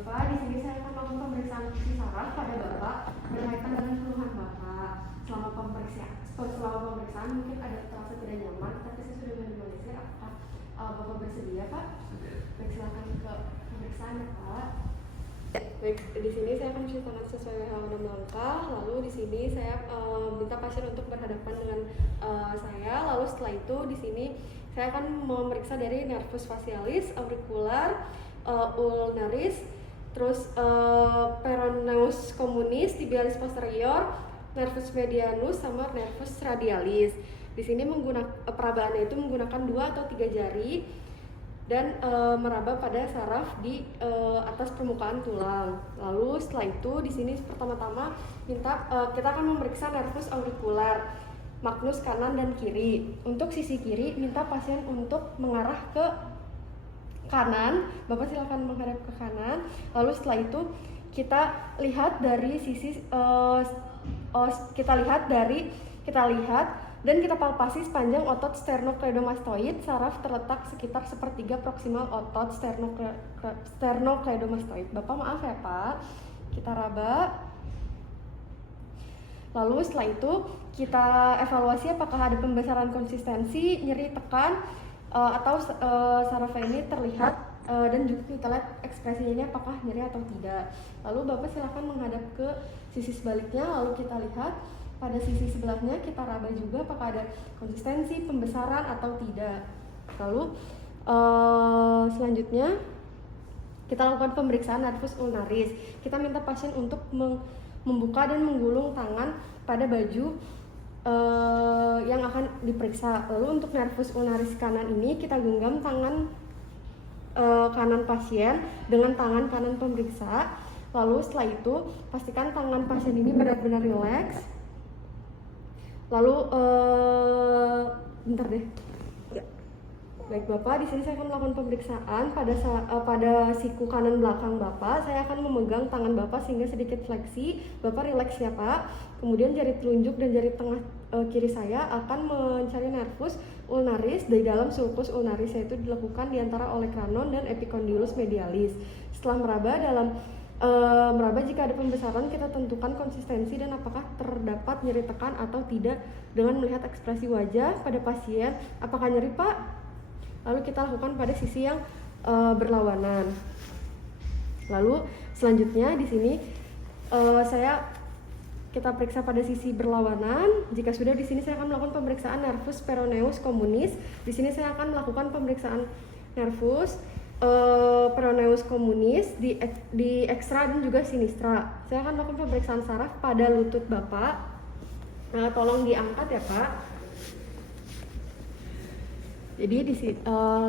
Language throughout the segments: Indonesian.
Bapak, di sini saya akan melakukan pemeriksaan isi saraf pada Bapak berkaitan dengan keluhan Bapak. Selama pemeriksaan mungkin ada terasa tidak nyaman, tapi saya sudah meminimalisir. Apakah Bapak bersedia, Pak? Baik, silakan ke pemeriksaan ya, Pak. Baik, di sini saya akan cuci tangan sesuai WHO 6 langkah. Lalu di sini saya minta pasien untuk berhadapan dengan saya. Lalu setelah itu di sini saya akan memeriksa dari nervus facialis, aurikular, ulnaris, terus peroneus communis, tibialis posterior, nervus medianus, sama nervus radialis. Di sini perabaannya itu menggunakan 2 atau 3 jari dan meraba pada saraf di atas permukaan tulang. Lalu setelah itu di sini pertama-tama kita akan memeriksa nervus aurikular, magnus kanan dan kiri. Untuk sisi kiri minta pasien untuk mengarah ke kanan. Bapak silakan menghadap ke kanan. Lalu setelah itu kita lihat dari sisi kita lihat dan kita palpasi sepanjang otot sternocleidomastoid. Saraf terletak sekitar sepertiga proksimal otot sternocleidomastoid. Bapak maaf ya Pak, kita raba. Lalu setelah itu kita evaluasi apakah ada pembesaran konsistensi, nyeri tekan, atau sarafnya ini terlihat, dan juga kita lihat ekspresinya ini apakah nyeri atau tidak. Lalu Bapak silakan menghadap ke sisi sebaliknya, lalu kita lihat pada sisi sebelahnya, kita raba juga apakah ada konsistensi, pembesaran atau tidak. Lalu selanjutnya kita lakukan pemeriksaan nervus ulnaris. Kita minta pasien untuk membuka dan menggulung tangan pada baju yang akan diperiksa. Lalu untuk nervus ulnaris kanan ini kita genggam tangan kanan pasien dengan tangan kanan pemeriksa. Lalu setelah itu pastikan tangan pasien ini benar-benar rileks. Lalu bentar deh. Baik Bapak, di sini saya akan melakukan pemeriksaan pada siku kanan belakang Bapak. Saya akan memegang tangan Bapak sehingga sedikit fleksi. Bapak rileks ya Pak. Kemudian jari telunjuk dan jari tengah kiri saya akan mencari nervus ulnaris di dalam sulcus ulnaris, yaitu dilakukan di antara olecranon dan epicondylus medialis. Setelah meraba jika ada pembesaran, kita tentukan konsistensi dan apakah terdapat nyeri tekan atau tidak dengan melihat ekspresi wajah pada pasien. Apakah nyeri Pak? Lalu kita lakukan pada sisi yang berlawanan. Lalu selanjutnya di sini kita periksa pada sisi berlawanan. Jika sudah, di sini saya akan melakukan pemeriksaan nervus peroneus communis. Di sini saya akan melakukan pemeriksaan nervus peroneus communis di ekstra dan juga sinistra. Saya akan melakukan pemeriksaan saraf pada lutut Bapak. Tolong diangkat ya Pak. Jadi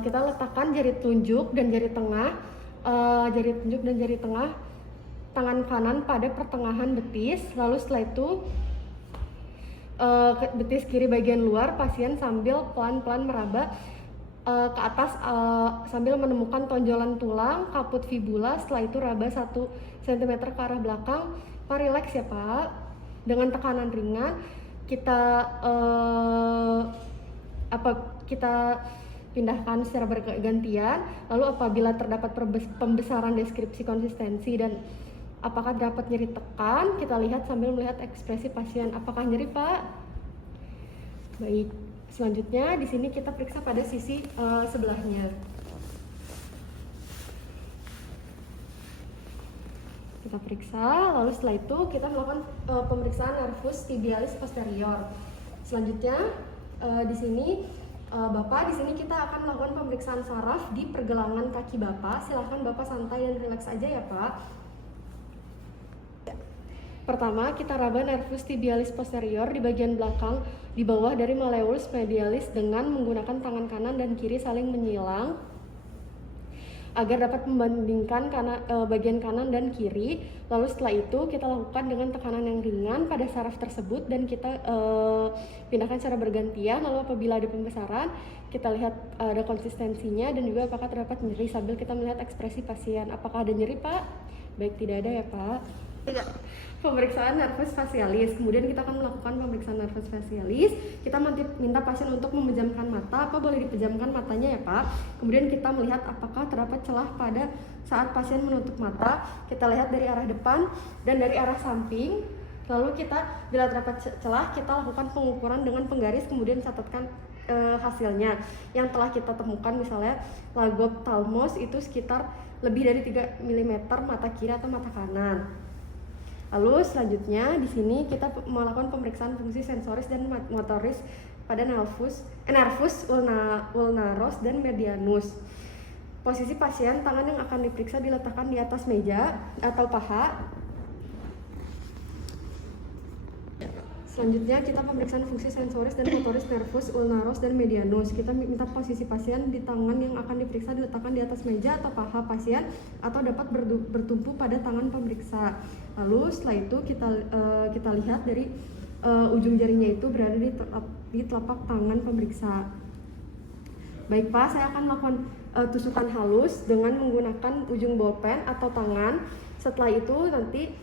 kita letakkan jari telunjuk dan jari tengah tangan kanan pada pertengahan betis. Lalu setelah itu betis kiri bagian luar pasien sambil pelan-pelan meraba ke atas sambil menemukan tonjolan tulang, kaput fibula. Setelah itu raba 1 cm ke arah belakang. Pak rileks ya Pak. Dengan tekanan ringan kita pindahkan secara bergantian. Lalu apabila terdapat pembesaran deskripsi konsistensi dan apakah dapat nyeri tekan, kita lihat sambil melihat ekspresi pasien. Apakah nyeri Pak? Baik, selanjutnya di sini kita periksa pada sisi sebelahnya. Kita periksa, lalu setelah itu kita melakukan pemeriksaan nervus tibialis posterior. Selanjutnya di sini Bapak, di sini kita akan melakukan pemeriksaan saraf di pergelangan kaki Bapak. Silahkan Bapak santai dan rileks aja ya Pak. Pertama, kita raba nervus tibialis posterior di bagian belakang di bawah dari malleolus medialis dengan menggunakan tangan kanan dan kiri saling menyilang agar dapat membandingkan bagian kanan dan kiri. Lalu setelah itu kita lakukan dengan tekanan yang ringan pada saraf tersebut dan kita pindahkan secara bergantian. Lalu apabila ada pembesaran, kita lihat ada konsistensinya dan juga apakah terdapat nyeri sambil kita melihat ekspresi pasien. Apakah ada nyeri Pak? Baik, tidak ada ya Pak. Pemeriksaan nervus facialis. Kemudian kita akan melakukan pemeriksaan nervus facialis. Kita minta pasien untuk memejamkan mata. Apa boleh dipejamkan matanya ya Pak? Kemudian kita melihat apakah terdapat celah pada saat pasien menutup mata. Kita lihat dari arah depan dan dari arah samping. Lalu kita bila terdapat celah, kita lakukan pengukuran dengan penggaris, kemudian catatkan hasilnya. Yang telah kita temukan misalnya lagophthalmos itu sekitar lebih dari 3 mm mata kiri atau mata kanan. Lalu selanjutnya di sini kita melakukan pemeriksaan fungsi sensoris dan motoris pada nervus ulnaros dan medianus. Posisi pasien, tangan yang akan diperiksa diletakkan di atas meja atau paha. Selanjutnya kita pemeriksaan fungsi sensoris dan motoris nervus ulnaros dan medianus. Kita minta posisi pasien di tangan yang akan diperiksa diletakkan di atas meja atau paha pasien atau dapat bertumpu pada tangan pemeriksa. Lalu setelah itu kita lihat dari ujung jarinya itu berada di telapak tangan pemeriksa. Baik Pak, saya akan melakukan tusukan halus dengan menggunakan ujung bolpen atau tangan. Setelah itu nanti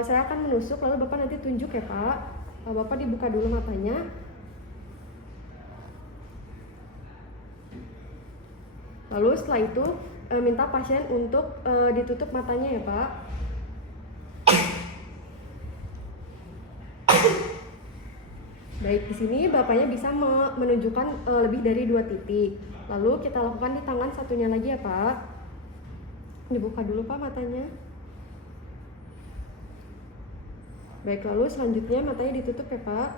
saya akan menusuk, lalu Bapak nanti tunjuk ya Pak. Bapak dibuka dulu matanya. Lalu setelah itu minta pasien untuk ditutup matanya ya Pak. Baik, di sini Bapaknya bisa menunjukkan lebih dari 2 titik. Lalu kita lakukan di tangan satunya lagi ya Pak. Dibuka dulu Pak matanya. Baik, lalu selanjutnya matanya ditutup ya Pak.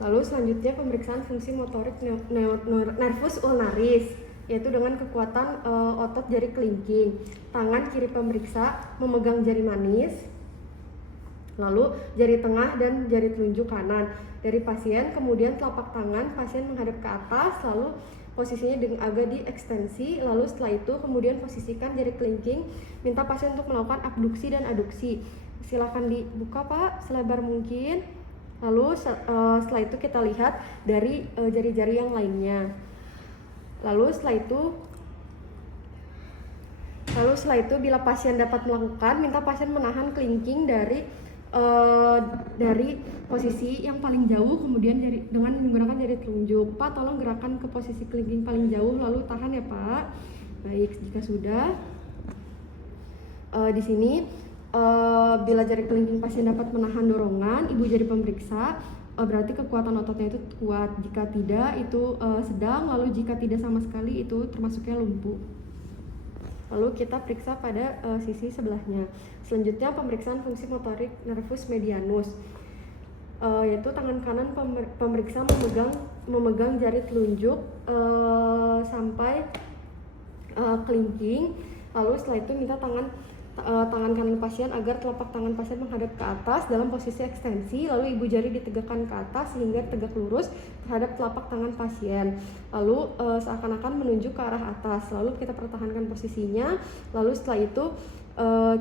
Lalu selanjutnya pemeriksaan fungsi motorik nervus ulnaris, yaitu dengan kekuatan otot jari kelingking. Tangan kiri pemeriksa memegang jari manis, lalu jari tengah dan jari telunjuk kanan dari pasien. Kemudian telapak tangan pasien menghadap ke atas, lalu posisinya agak diekstensi. Lalu setelah itu kemudian posisikan jari kelingking. Minta pasien untuk melakukan abduksi dan aduksi. Silakan dibuka Pak selebar mungkin. Lalu setelah itu kita lihat dari jari-jari yang lainnya. Lalu setelah itu bila pasien dapat melakukan, minta pasien menahan kelingking dari posisi yang paling jauh, kemudian dengan menggunakan jari telunjuk. Pak, tolong gerakan ke posisi kelingking paling jauh, lalu tahan ya Pak. Baik, jika sudah di sini bila jari kelingking pasien dapat menahan dorongan ibu jari pemeriksa, berarti kekuatan ototnya itu kuat. Jika tidak itu sedang, lalu jika tidak sama sekali itu termasuknya lumpuh. Lalu kita periksa pada sisi sebelahnya. Selanjutnya pemeriksaan fungsi motorik nervus medianus, yaitu tangan kanan pemeriksa memegang jari telunjuk sampai kelingking. Lalu setelah itu minta tangan kanan pasien agar telapak tangan pasien menghadap ke atas dalam posisi ekstensi, lalu ibu jari ditegakkan ke atas sehingga tegak lurus terhadap telapak tangan pasien, lalu seakan-akan menunjuk ke arah atas. Lalu kita pertahankan posisinya. Lalu setelah itu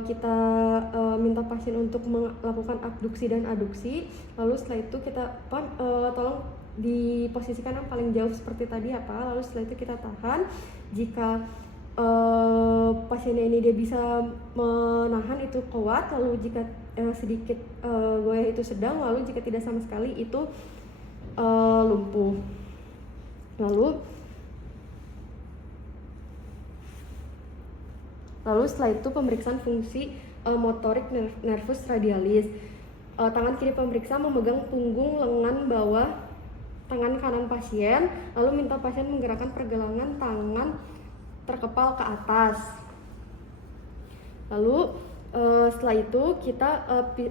kita minta pasien untuk melakukan abduksi dan aduksi. Lalu setelah itu kita tolong diposisikan yang paling jauh seperti tadi ya Pak. Lalu setelah itu kita tahan. Jika pasiennya ini dia bisa menahan itu kuat, lalu jika sedikit goyah itu sedang, lalu jika tidak sama sekali itu lumpuh. Lalu setelah itu pemeriksaan fungsi motorik nervus radialis. Tangan kiri pemeriksa memegang punggung lengan bawah tangan kanan pasien, lalu minta pasien menggerakkan pergelangan tangan terkepal ke atas. Lalu setelah itu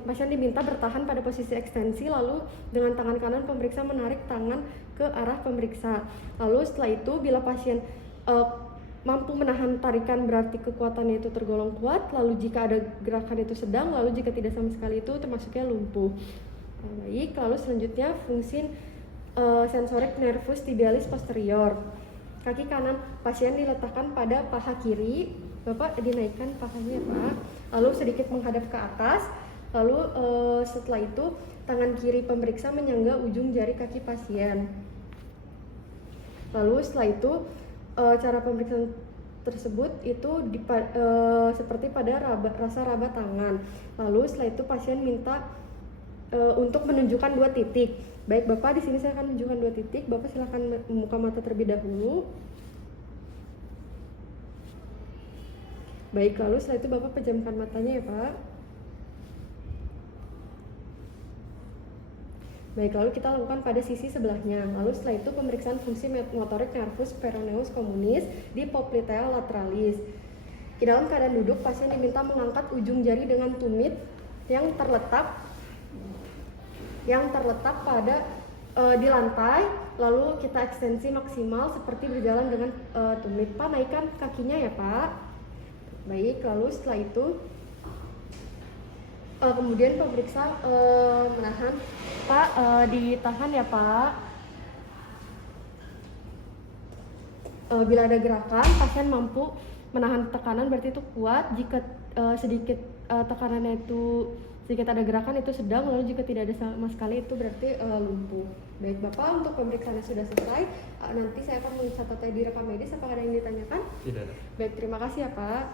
pasien diminta bertahan pada posisi ekstensi, lalu dengan tangan kanan pemeriksa menarik tangan ke arah pemeriksa. Lalu setelah itu bila pasien mampu menahan tarikan berarti kekuatannya itu tergolong kuat, lalu jika ada gerakan itu sedang, lalu jika tidak sama sekali itu termasuknya lumpuh. Baik, lalu selanjutnya fungsi sensorik nervus tibialis posterior. Kaki kanan pasien diletakkan pada paha kiri. Bapak dinaikkan pahanya Pak, lalu sedikit menghadap ke atas. Lalu setelah itu tangan kiri pemeriksa menyangga ujung jari kaki pasien. Lalu setelah itu cara pemeriksaan tersebut itu seperti pada rasa raba tangan. Lalu setelah itu pasien minta untuk menunjukkan 2 titik. Baik Bapak, di sini saya akan menunjukkan 2 titik. Bapak silakan membuka mata terlebih dahulu. Baik, lalu setelah itu Bapak pejamkan matanya ya Pak. Baik, lalu kita lakukan pada sisi sebelahnya. Lalu setelah itu pemeriksaan fungsi motorik nervus peroneus communis di popliteal lateralis. Di dalam keadaan duduk, pasien diminta mengangkat ujung jari dengan tumit yang terletak pada di lantai, lalu kita ekstensi maksimal seperti berjalan dengan tumit. Pak, naikkan kakinya ya Pak. Baik, lalu setelah itu kemudian pemeriksa menahan. Pak, ditahan ya Pak. Bila ada gerakan, pasien mampu menahan tekanan berarti itu kuat. Jika sedikit tekanannya itu sedikit ada gerakan itu sedang, lalu jika tidak ada sama sekali itu berarti lumpuh. Baik Bapak, untuk pemeriksaannya sudah selesai. Nanti saya akan mencatatnya di rekam medis. Apakah ada yang ditanyakan? Tidak. Baik, terima kasih ya Pak.